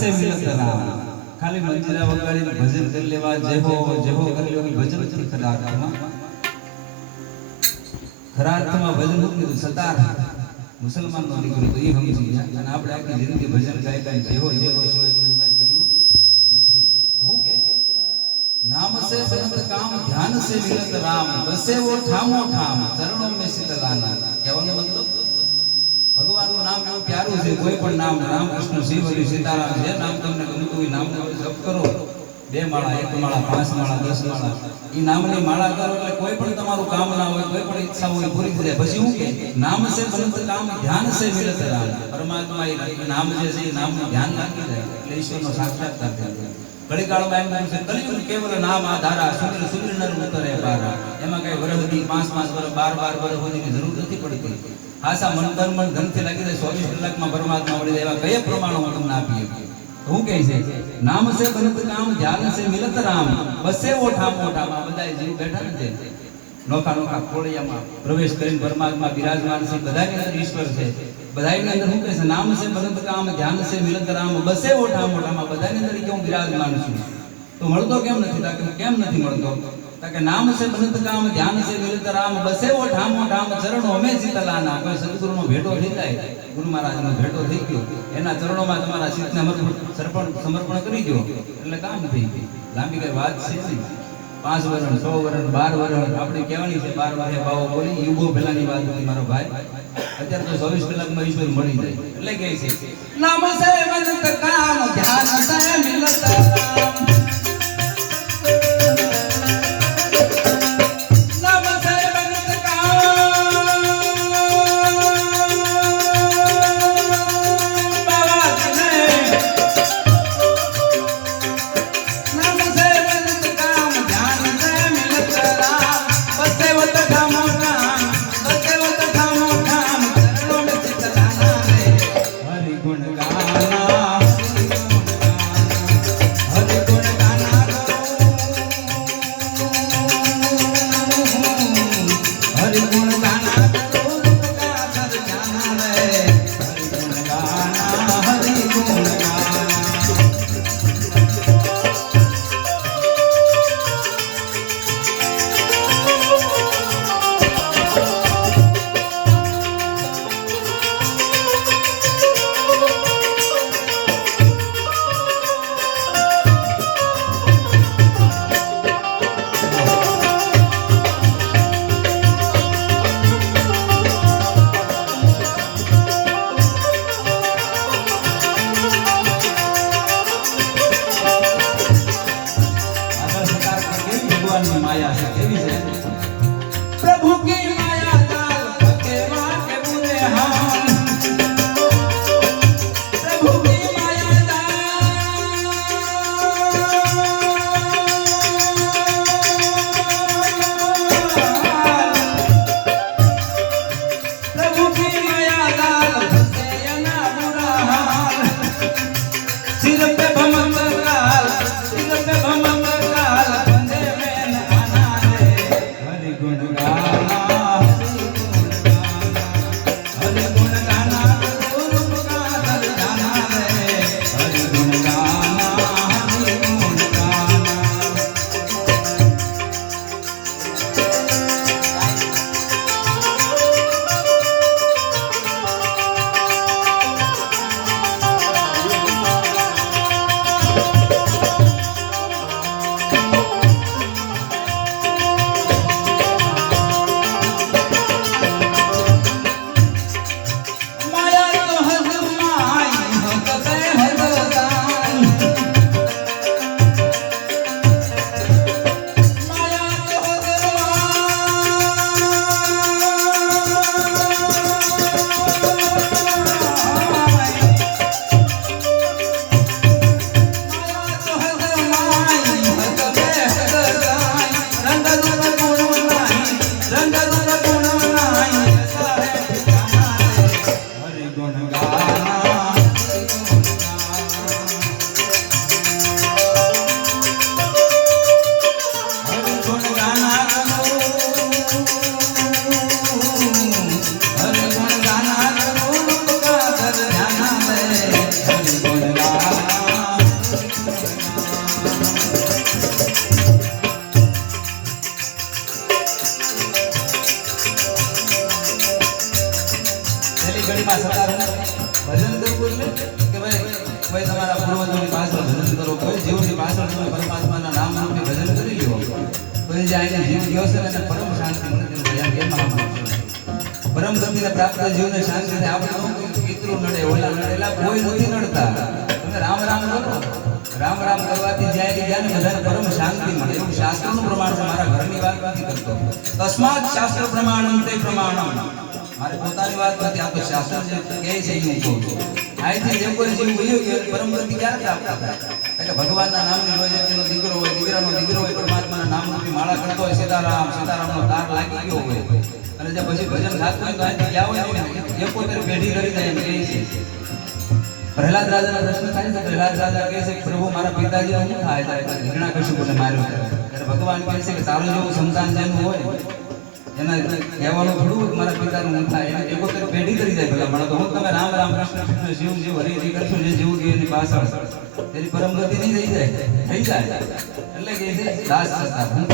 से मिलत राम खाली मंजिरा वगाड़ी भजन कर लेवा जेहो जेहो कर लेवा भजन थी खरा अर्थમાં ભજન મૂકી તો સતાર મુસલમાન નો દીકરો તો એ સમજી ગયા અને આપણે આખી જિંદગી ભજન ગાય જેવો જેવો કર્યું નથી હું કે नाम से बनत काम ध्यान से मिलत राम बसे वो ठामो ठाम चरणों में शीतलाना કહેવાનો મતલબ ભગવાનનું નામ એવું પ્યારું છે કોઈ પણ નામ રામ કૃષ્ણ શિવ અને સીતારામ જે નામ તમને ગમતું હોય નામનો જપ કરો 2 માળા 1 માળા 5 માળા 10 માળા ઈ નામની માળા કરો એટલે કોઈ પણ તમારું કામ ના હોય કોઈ પણ ઈચ્છા હોય પૂરી થઈ જાય પછી હું કે નામ से बनत काम ध्यान से मिलत राम પરમાત્મા એ નામ જે છે એ નામનું ધ્યાન રાખી જાય એટલે ઈશ્વરનો સાક્ષાત્કાર થાય ઘડી કાળમાં એમ કહ્યું છે કલિયુગ કેવલ નામ આધારા સુનિલ સુનિલ નર ઉતરે બારા એમાં કઈ વરહદી 5 વર્ષ 12 વર્ષ હોવાની જરૂર નથી પડતી આસા મન તન મન ધન થી લાગી જાય 24 કલાકમાં પરમાત્મા મળી જાય એવા કયા પ્રમાણો હું તમને આપી હું કહે છે નામ સે બનત કામ ધ્યાન સે મિલત રામ બસે વો ઠામ મોઢામાં બધાય જીવ બેઠા ને નોખા નોખા ખોળિયામાં પ્રવેશ કરીને પરમાત્મા બિરાજમાન છે બધાની અંદર ઈશ્વર છે બધાની અંદર હું કહે છે નામ સે બનત કામ ધ્યાન સે મિલત રામ બસે વો ઠામ મોઢામાં બધાની અંદર કેમ બિરાજમાન છું તો મળતો કેમ નથી તાકે કેમ નથી મળતો ताकि नाम से बनत काम ध्यान से मिलत राम बसे वो ठामो ठाम चरणों में शीतलाना कोई सद्गुरु नो भेटो થઈ જાય ગુરુ મહારાજ નો ભેટો થઈ ગયો એના ચરણોમાં તમારા શીશને સમર્પણ કરી દો એટલે કામ થઈ ગયું લાંબી કઈ વાત છે નહીં 5 વર્ષ 100 વર્ષ 12 વર્ષ આપણે કહેવાની છે 12 વર્ષે બાવો બોલી યુગો પહેલાની વાત હતી મારો ભાઈ અત્યારે તો 24 કલાકમાં ઈશ્વર મળી જાય એટલે કહે છે નામ સે बनत काम ध्यान से मिलत राम કડીમાં સતાર ભજન કરવું એટલે કે ભાઈ કોઈ તમારા પૂર્વજોની પાછળ ભજન કરો, કોઈ જીવની પાછળ તમે પરમાત્માના નામ રૂપે ભજન કરી લ્યો, કોઈ જે આઈને જીવ ગયો છે એને પરમ શાંતિ મળતી નથી. એમ પરમ ગતિને પ્રાપ્ત જીવને શાંતિ થાય. આપણે તો પિતૃ નડે, ઓલા નડેલા કોઈ નથી નડતા. તમે રામ રામ કરો, રામ રામ કરવાથી જ્યારે જ્ઞાન બધાને પરમ શાંતિ મળે. એવું શાસ્ત્રનું પ્રમાણ છે, મારા ઘરની વાત નથી કરતો. તસ્માત શાસ્ત્ર પ્રમાણમ તે પ્રમાણમ. મારે પોતાની વાત નથી, આ તો શાસ્ત્ર જે કહે છે એ હું કહું છું. આથી જે કોઈ જીવ ગયો કે પરમ ગતિ ક્યારે પ્રાપ્ત થાય? એટલે ભગવાનના નામની રોજ એનો દીકરો હોય, દીકરાનો દીકરો હોય, પરમાત્માના નામની માળા કરતો હોય, સીતારામ સીતારામનો તાર લાગી ગયો હોય અને જે પછી ભજન થાતું હોય તો અહીંથી ગયા હોય ને 71 પેઢી કરી જાય એમ કહે છે. પ્રહલાદ રાજાના પ્રશ્ન થાય છે. પ્રહલાદ રાજા કહે છે કે પ્રભુ મારા પિતાજી શું થાય છે? હિરણ્યકશિપુને માર્યો ત્યારે ભગવાન કહે છે કે તારું જેવું સંતાન જેનું હોય એના કહેવાનું થોડું મારા પિતાનું હું થાય. એને 71 પેઢી કરી જાય ભલા મને તો હું તમે રામ રામ કૃષ્ણ કૃષ્ણ શિવ શિવ હરિ હરિ કરશો જે જેવું કે એની પાછળ તેની પરમ ગતિ નહીં થઈ જાય. એટલે કે છે દાસ સતાર હું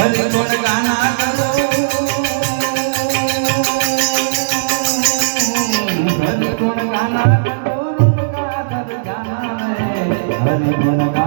हरि गुण गाना करो, हरि गुण गाना करो, रूप का दर जाना है, हरि गुण